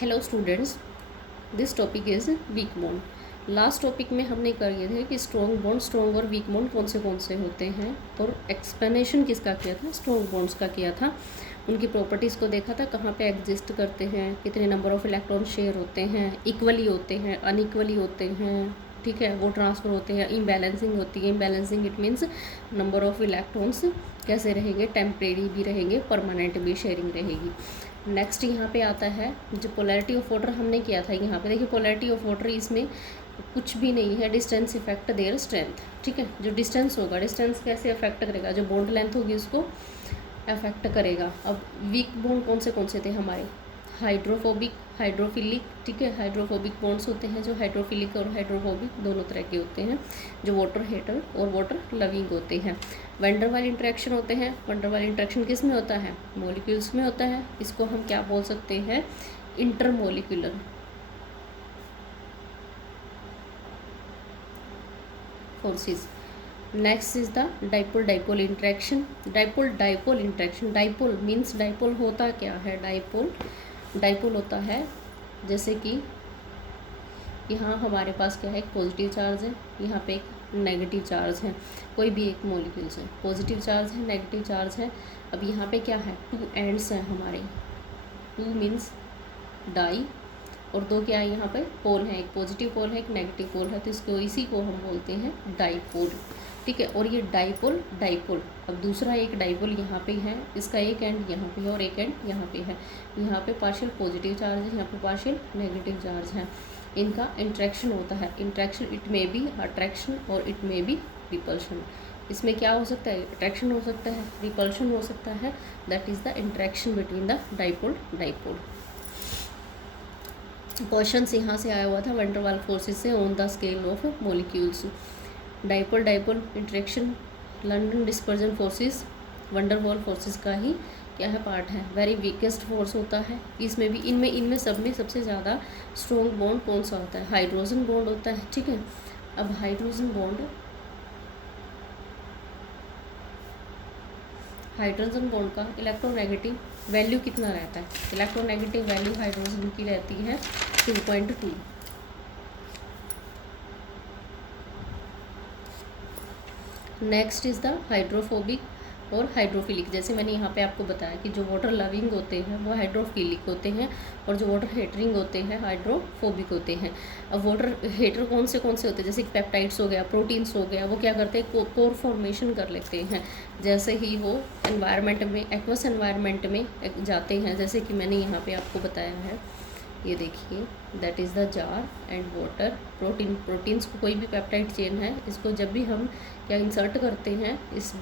Hello students, this topic is weak bond. Last topic में हमने कर ये थे कि स्ट्रॉन्ग और वीक बॉन्ड कौन से होते हैं, और एक्सप्लेनेशन किसका किया था, स्ट्रॉन्ग बॉन्ड्स का किया था। उनकी प्रॉपर्टीज़ को देखा था, कहाँ पे एग्जिस्ट करते हैं, कितने नंबर ऑफ इलेक्ट्रॉन शेयर होते हैं, इक्वली होते हैं, अनइक्वली होते हैं, ठीक है, वो ट्रांसफ़र होते हैं, इम्बैलेंसिंग होती है। Imbalancing it means number of electrons कैसे रहेंगे, टेम्परेरी भी रहेंगे, परमानेंट भी शेयरिंग रहेगी। नेक्स्ट यहाँ पे आता है जो पोलैरिटी ऑफ वाटर हमने किया था। यहाँ पे देखिए पोलैरिटी ऑफ वाटर, इसमें कुछ भी नहीं है, डिस्टेंस इफेक्ट देयर स्ट्रेंथ, ठीक है। जो डिस्टेंस होगा, डिस्टेंस कैसे अफेक्ट करेगा, जो बॉन्ड लेंथ होगी उसको अफेक्ट करेगा। अब वीक बॉन्ड कौन से थे हमारे, हाइड्रोफोबिक, हाइड्रोफिलिक, ठीक है। हाइड्रोफोबिक बॉन्ड्स होते हैं जो हाइड्रोफिलिक और हाइड्रोफोबिक दोनों तरह के होते हैं, जो वाटर हेटर और वाटर लविंग होते हैं। वैंडरवाल इंटरेक्शन होते हैं। वैंडरवाल इंटरेक्शन किस में होता है, मॉलिक्यूल्स में होता है। इसको हम क्या बोल सकते हैं, intermolecular forces. Next is the dipole dipole interaction. Dipole dipole interaction, dipole means dipole होता क्या है, डाइपोल होता है जैसे कि यहाँ हमारे पास क्या है, एक पॉजिटिव चार्ज है, यहाँ पे एक नेगेटिव चार्ज है। कोई भी एक मॉलिक्यूल्स है, पॉजिटिव चार्ज है, नेगेटिव चार्ज है। अब यहाँ पे क्या है, टू एंड्स हैं हमारे, टू मीन्स डाई, और दो क्या है यहाँ पे पोल है, एक पॉजिटिव पोल है, एक नेगेटिव पोल है, तो इसको इसी को हम बोलते हैं डाइपोल, ठीक है। और ये डाइपोल डाइपोल, अब दूसरा एक डाइपोल यहाँ पे है, इसका एक एंड यहाँ पे है और एक एंड यहाँ पे है। यहाँ पे पार्शियल पॉजिटिव चार्ज है, यहाँ पे पार्शियल नेगेटिव चार्ज है। इनका इंट्रैक्शन होता है। इंट्रैक्शन इट में बी अट्रैक्शन और इट में बी रिपल्शन। इसमें क्या हो सकता है, अट्रैक्शन हो सकता है, रिपल्शन हो सकता है। That is the interaction between the dipole dipole. Questions यहाँ से आया हुआ था, वैंडरवाल फोर्सेस से on the scale of molecules. Dipole dipole interaction London dispersion forces Van der Waals forces का ही क्या है, पार्ट है। वेरी वीकेस्ट फोर्स होता है इसमें भी, इनमें सब में सबसे ज़्यादा स्ट्रॉन्ग बॉन्ड कौन सा होता है, हाइड्रोजन बॉन्ड होता है, ठीक है। अब हाइड्रोजन बॉन्ड का इलेक्ट्रोनेगेटिव वैल्यू कितना रहता है, इलेक्ट्रोनेगेटिव वैल्यू हाइड्रोजन की रहती है 2.2। नेक्स्ट इज़ द हाइड्रोफोबिक और हाइड्रोफिलिक। जैसे मैंने यहाँ पे आपको बताया कि जो वाटर लविंग होते हैं वो हाइड्रोफिलिक होते हैं, और जो वाटर हेटरिंग होते हैं हाइड्रोफोबिक होते हैं। अब वाटर हेटर कौन से होते हैं, जैसे कि पेप्टाइड्स हो गया, प्रोटीन्स हो गया, वो क्या करते हैं, कोर फॉर्मेशन कर लेते हैं जैसे ही वो एनवायरनमेंट में, एक्वस एनवायरनमेंट में जाते हैं। जैसे कि मैंने यहाँ पर आपको बताया है, ये देखिए, that is the jar and water. Proteins को, कोई भी पेप्टाइड चेन है, इसको जब भी हम क्या इंसर्ट करते हैं इस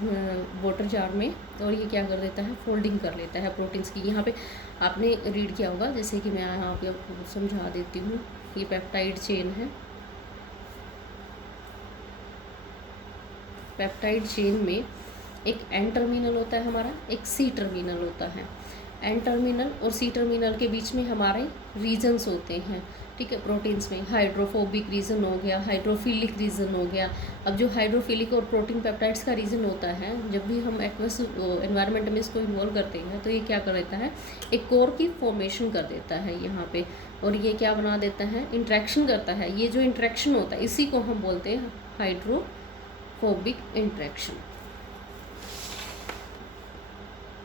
वाटर जार में, और ये क्या कर देता है, फोल्डिंग कर लेता है प्रोटीन्स की। यहाँ पे आपने रीड किया होगा, जैसे कि मैं यहाँ पे आपको समझा देती हूँ। ये पेप्टाइड चेन है, पेप्टाइड चेन में एक एन टर्मिनल होता है हमारा, एक सी टर्मिनल होता है। एन टर्मिनल और सी टर्मिनल के बीच में हमारे रीजन्स होते हैं, ठीक है। प्रोटीन्स में हाइड्रोफोबिक रीजन हो गया, हाइड्रोफिलिक रीजन हो गया। अब जो हाइड्रोफिलिक और प्रोटीन पेप्टाइड्स का रीजन होता है, जब भी हम एक्वस एनवायरनमेंट में इसको इन्वॉल्व करते हैं तो ये क्या कर देता है, एक कोर की फॉर्मेशन कर देता है यहाँ पे, और ये क्या बना देता है, इंट्रैक्शन करता है। ये जो इंट्रैक्शन होता है इसी को हम बोलते हैं हाइड्रोफोबिक इंट्रैक्शन।